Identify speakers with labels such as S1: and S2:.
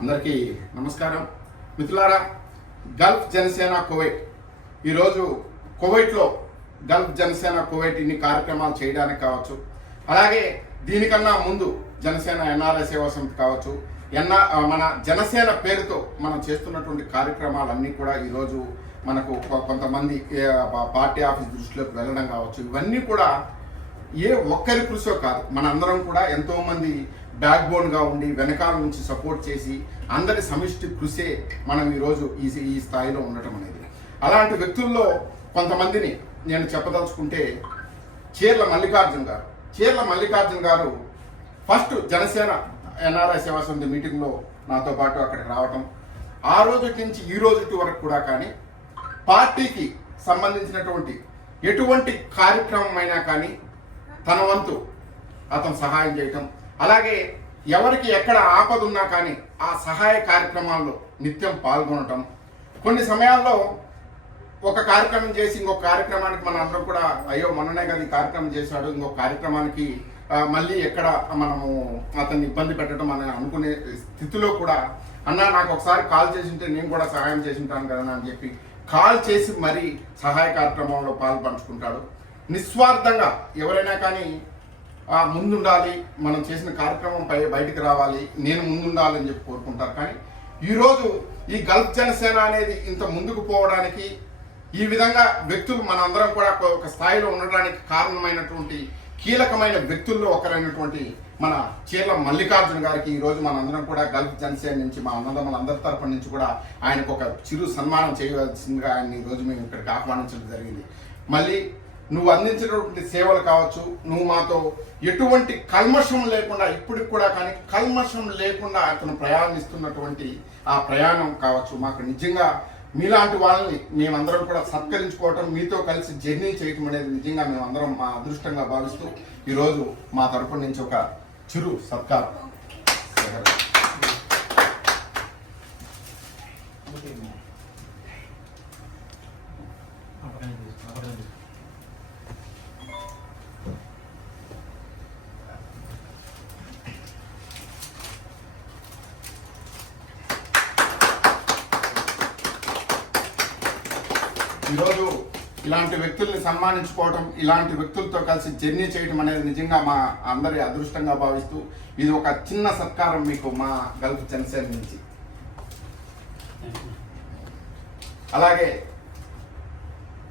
S1: అందరికీ నమస్కారం. మిత్రులారా గల్ఫ్ జనసేన కువైట్. ఈరోజు కువైట్లో గల్ఫ్ జనసేన కువైట్ ఇన్ని కార్యక్రమాలు చేయడానికి కావచ్చు. అలాగే దీనికన్నా ముందు జనసేన ఎన్ఆర్ఐ సేవా సమితి కావచ్చు. ఎన్ఆర్ మన జనసేన పేరుతో మనం చేస్తున్నటువంటి కార్యక్రమాలన్నీ కూడా ఈరోజు మనకు కొంతమంది పార్టీ ఆఫీస్ దృష్టిలోకి వెళ్ళడం కావచ్చు. ఇవన్నీ కూడా ఏ ఒక్కరి కృషో కాదు. మనందరం కూడా ఎంతోమంది బ్యాక్ బోన్గా ఉండి వెనకాల నుంచి సపోర్ట్ చేసి అందరి సమిష్టి కృషే మనం ఈరోజు ఈ ఈ స్థాయిలో ఉండటం అనేది. అలాంటి వ్యక్తుల్లో కొంతమందిని నేను చెప్పదలుచుకుంటే చీర్ల మల్లికార్జున్ గారు. చీర్ల మల్లికార్జున్ గారు ఫస్ట్ జనసేన ఎన్ఆర్ఐ సేవా సమితి మీటింగ్లో నాతో పాటు అక్కడికి రావటం ఆ రోజు నుంచి ఈ రోజు వరకు కూడా కానీ పార్టీకి సంబంధించినటువంటి ఎటువంటి కార్యక్రమం అయినా కానీ తన వంతు అతను సహాయం చేయటం అలాగే ఎవరికి ఎక్కడ ఆపద ఉన్నా కానీ ఆ సహాయ కార్యక్రమాల్లో నిత్యం పాల్గొనటం. కొన్ని సమయాల్లో ఒక కార్యక్రమం చేసి ఇంకొక కార్యక్రమానికి మన అందరం కూడా అయ్యో మొన్ననే కదా ఈ కార్యక్రమం చేశాడు ఇంకొక కార్యక్రమానికి మళ్ళీ ఎక్కడ మనము అతన్ని ఇబ్బంది పెట్టడం అని అనుకునే స్థితిలో కూడా అన్న నాకు ఒకసారి కాల్ చేసి ఉంటే నేను కూడా సహాయం చేసి ఉంటాను కదా అని చెప్పి కాల్ చేసి మరీ సహాయ కార్యక్రమంలో పాల్పంచుకుంటాడు. నిస్వార్థంగా ఎవరైనా కానీ ముందుండాలి మనం చేసిన కార్యక్రమం పై బయటికి రావాలి నేను ముందుండాలని చెప్పి కోరుకుంటారు. కానీ ఈరోజు ఈ గల్ఫ్ జనసేన అనేది ఇంత ముందుకు పోవడానికి ఈ విధంగా వ్యక్తులు మనందరం కూడా ఒక- ఒక స్థాయిలో ఉండడానికి కారణమైనటువంటి కీలకమైన వ్యక్తుల్లో ఒకరైనటువంటి మన చీర్ల మల్లికార్జున గారికి ఈ రోజు మనందరం కూడా గల్ఫ్ జనసేన నుంచి మా అన్నదమ్ములందరి తరపు నుంచి కూడా ఆయనకు ఒక చిరు సన్మానం చేయవలసిందిగా ఆయన ఈ రోజు మేము ఇక్కడికి ఆహ్వానించడం జరిగింది. మళ్ళీ నువ్వు అందించినటువంటి సేవలు కావచ్చు నువ్వు మాతో ఎటువంటి కల్మషం లేకుండా ఇప్పటికి కూడా కానీ కల్మషం లేకుండా అతను ప్రయాణిస్తున్నటువంటి ఆ ప్రయాణం కావచ్చు. మాకు నిజంగా మీలాంటి వాళ్ళని మేమందరం కూడా సత్కరించుకోవటం మీతో కలిసి జర్నీ చేయటం అనేది నిజంగా మేమందరం మా అదృష్టంగా భావిస్తూ ఈరోజు మా తరపు నుంచి ఒక చిరు సత్కారం. ఈరోజు ఇలాంటి వ్యక్తుల్ని సన్మానించుకోవటం ఇలాంటి వ్యక్తులతో కలిసి జర్నీ చేయటం అనేది నిజంగా మా అందరి అదృష్టంగా భావిస్తూ ఇది ఒక చిన్న సత్కారం మీకు మా గల్ఫ్ జనసేన నుంచి. అలాగే